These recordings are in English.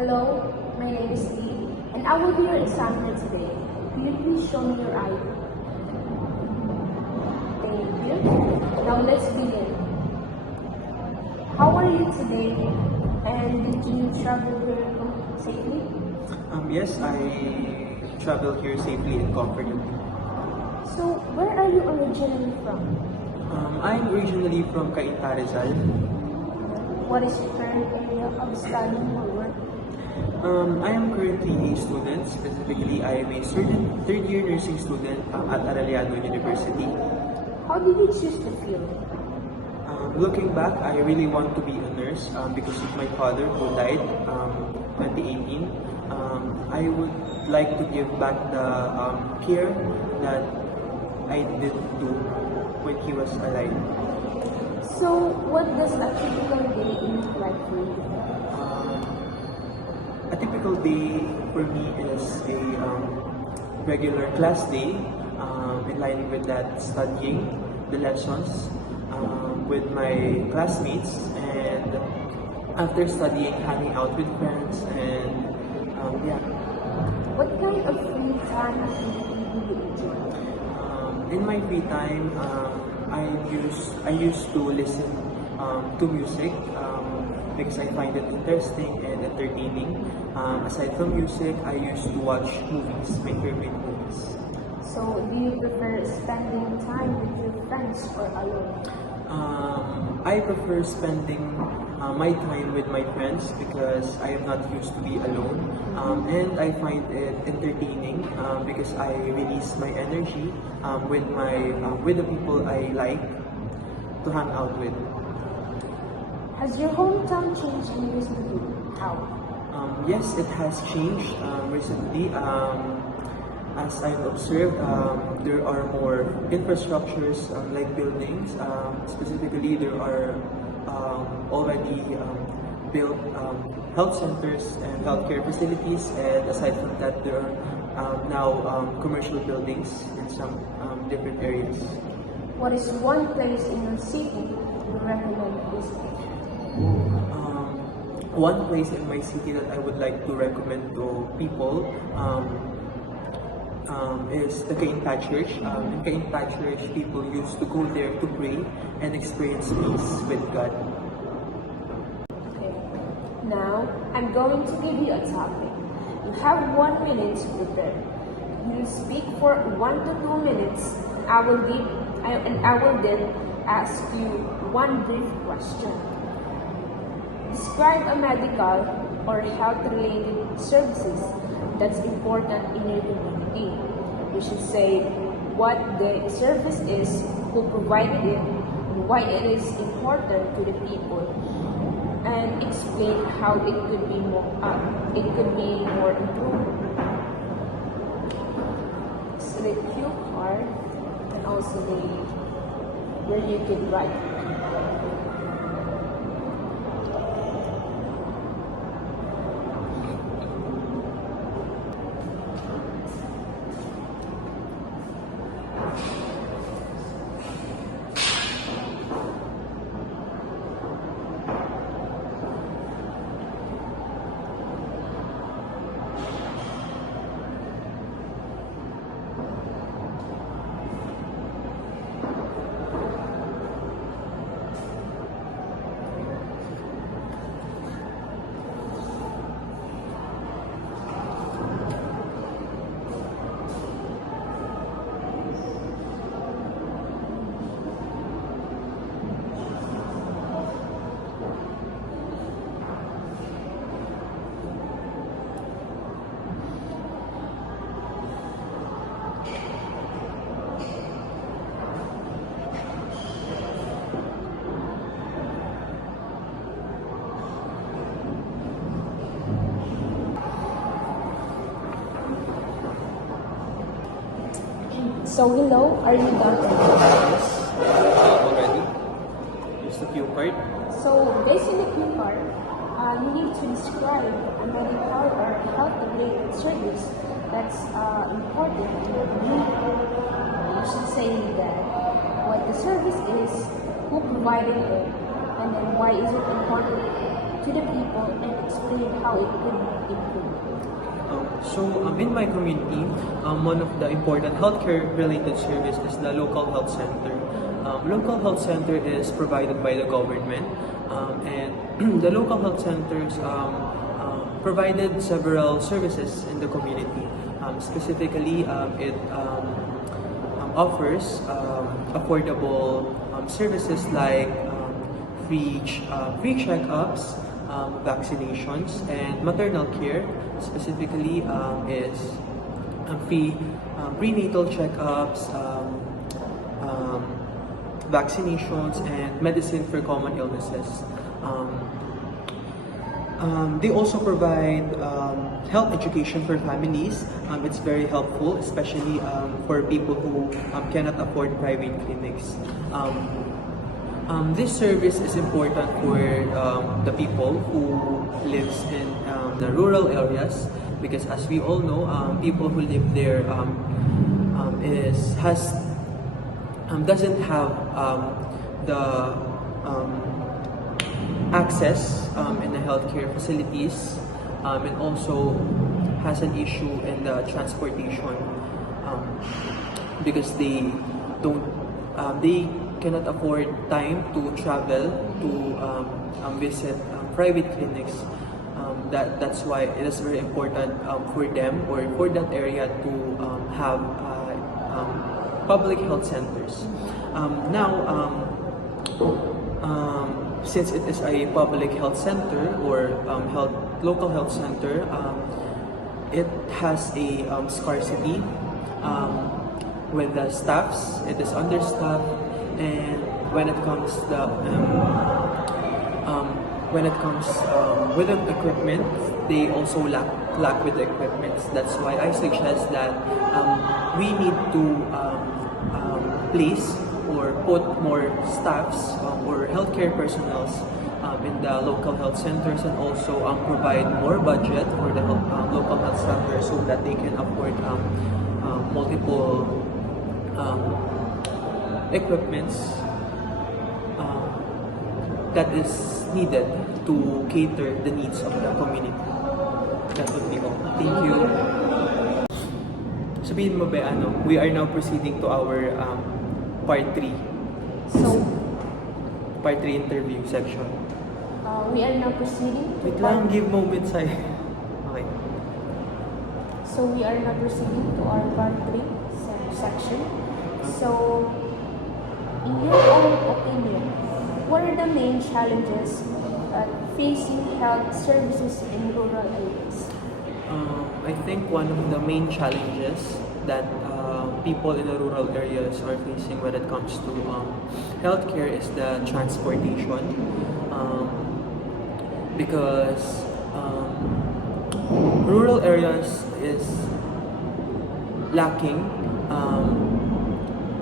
Hello, my name is Lee, and I will be your examiner today. Will you please show me your ID? Thank you. Now let's begin. How are you today? And did you travel here safely? Yes, I travel here safely and comfortably. So, where are you originally from? I'm originally from Cainta, Rizal. What is your current area of studying or work? I am currently a student. Specifically, I am a third-year nursing student at Arellano University. How did you choose the field? Looking back, I really want to be a nurse because of my father who died 2018. I would like to give back the care that I did do when he was alive. So, what does a typical day look like for you? A typical day for me is a regular class day, in line with that studying the lessons with my classmates, and after studying, hanging out with friends, and yeah. What kind of free time activity do you enjoy? In my free time, I used to listen to music because I find it interesting and entertaining. Aside from music, I used to watch movies, my favorite movies. So, do you prefer spending time with your friends or alone? I prefer spending my time with my friends because I am not used to be alone, and I find it entertaining because I release my energy with the people I like to hang out with. Has your hometown changed in recently? How? Yes, it has changed recently. As I've observed, there are more infrastructures like buildings. Specifically, there are already built health centers and healthcare facilities. And aside from that, there are now commercial buildings in some different areas. What is one place in your city you recommend visiting? One place in my city that I would like to recommend to people is the Cainta Church. In Cainta Church, people used to go there to pray and experience peace with God. Okay. Now, I'm going to give you a topic. You have 1 minute to prepare. You speak for 1 to 2 minutes. I will then ask you one brief question. Describe a medical or health-related services that's important in your community. You should say what the service is, who provided it, and why it is important to the people, and explain how it could be more improved. So the cue card and also where you can write. So hello, are you done? Already? Here's the cue card. So based on the cue card, you need to describe a medical or health-related service that's important to your community. You should say that what the service is, who provided it, and then why is it important to the people and explain how it could improve. In my community, one of the important healthcare-related service is the local health center. Local health center is provided by the government, and the local health centers provided several services in the community. Specifically, it offers affordable services like free checkups, vaccinations, and maternal care. Specifically, is free prenatal checkups, vaccinations, and medicine for common illnesses. They also provide health education for families. It's very helpful, especially for people who cannot afford private clinics. This service is important for the people who lives in the rural areas, because as we all know, people who live there doesn't have the access in the healthcare facilities, and also has an issue in the transportation, because they cannot afford time to travel to visit private clinics. That's why it is very important for them or for that area to have public health centers. Since it is a public health center or local health center, it has a scarcity with the staffs. It is understaffed, and when it comes with the equipment, they also lack with the equipment. That's why I suggest that we need to place or put more staffs or healthcare personnel in the local health centers, and also provide more budget for the local health centers so that they can afford multiple equipments that is needed to cater the needs of the community. That would be all. Thank you. Sabihin mo ba, we are now proceeding to our part 3. So, Part 3 interview section. we are now proceeding to Wait lang, give moment sa'yo. Okay. So we are now proceeding to our part 3 section. So, in your own opinion, what are the main challenges facing health services in rural areas? I think one of the main challenges that people in the rural areas are facing when it comes to healthcare is the transportation, because rural areas is lacking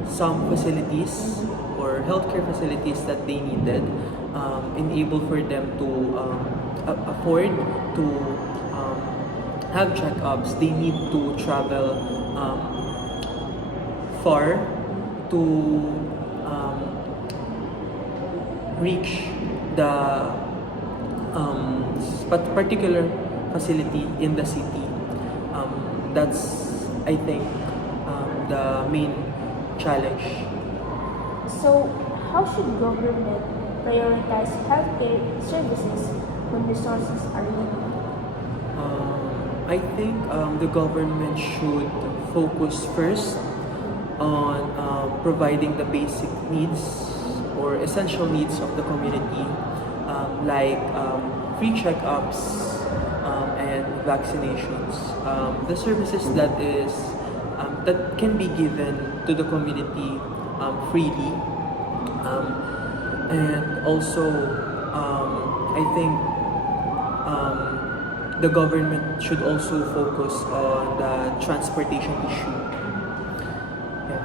some facilities or healthcare facilities that they needed, enable for them to afford to have checkups. They need to travel far to reach the particular facility in the city. That's, I think, the main challenge. So, how should government prioritize healthcare services when resources are limited? I think the government should focus first on providing the basic needs or essential needs of the community, like free checkups and vaccinations. The services that can be given to the community freely, and also I think the government should also focus on the transportation issue. Yeah.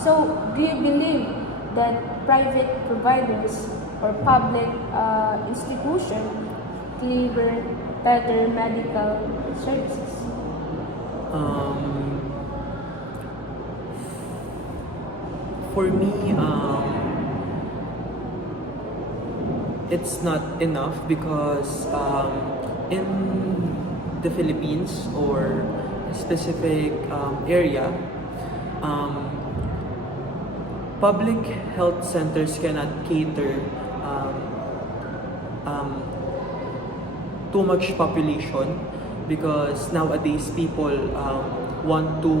So, do you believe that private providers or public institutions deliver better medical services? For me, it's not enough because in the Philippines or a specific area, um, public health centers cannot cater um, um, too much population because nowadays people want to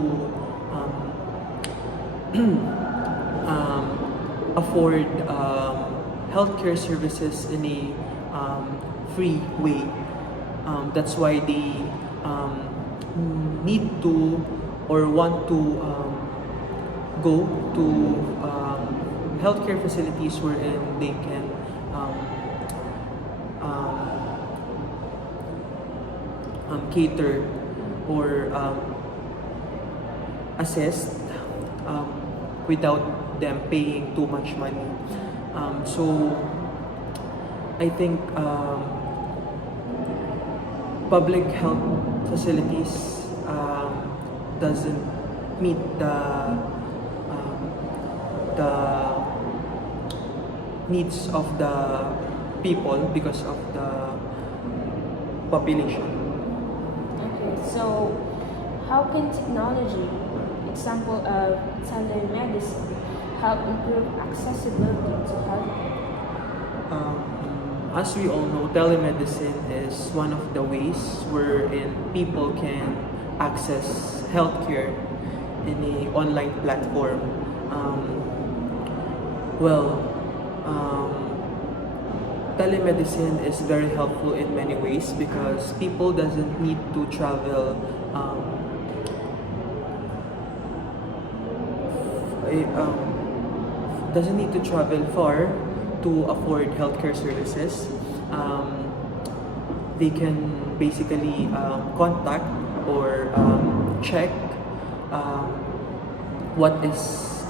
um, afford healthcare services in a free way. That's why they need to or want to go to healthcare facilities wherein they can um, cater or assist without them paying too much money. So I think public health facilities doesn't meet the needs of the people because of the population. Okay, so how can technology, example of telemedicine, help improve accessibility to health? As we all know, telemedicine is one of the ways wherein people can access healthcare in a online platform. Well, telemedicine is very helpful in many ways because people doesn't need to travel far to afford healthcare services. They can basically contact or check what is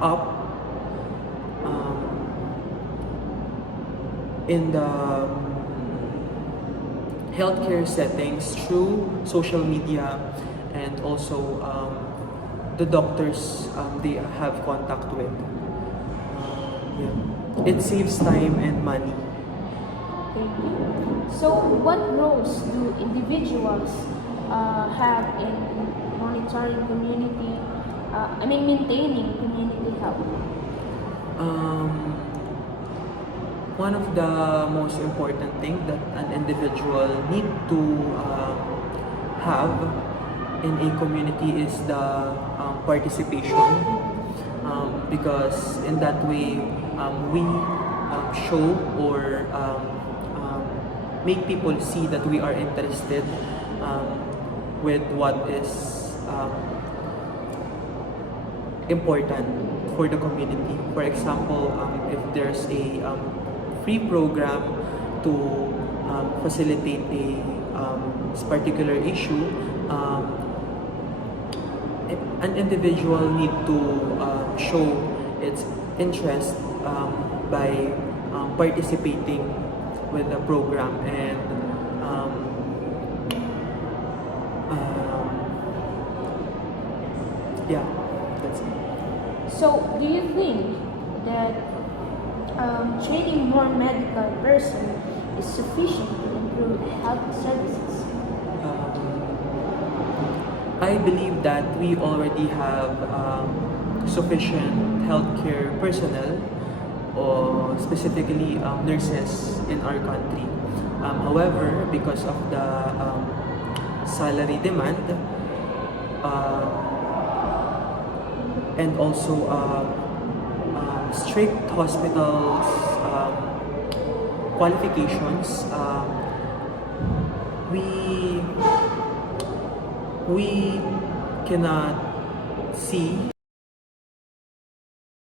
up in the healthcare settings through social media and also the doctors they have contact with. Yeah. It saves time and money. Thank you. So, what roles do individuals have in monitoring community, maintaining community health? One of the most important things that an individual need to have in a community is the participation, because in that way we show or make people see that we are interested with what is important for the community. For example, if there's a free program to facilitate a particular issue, an individual need to show its interest by participating with the program and yeah, that's it. So, do you think that training more medical person is sufficient to improve health services? I believe that we already have sufficient healthcare personnel, or specifically nurses in our country. However, because of the salary demand and also strict hospitals qualifications, we cannot see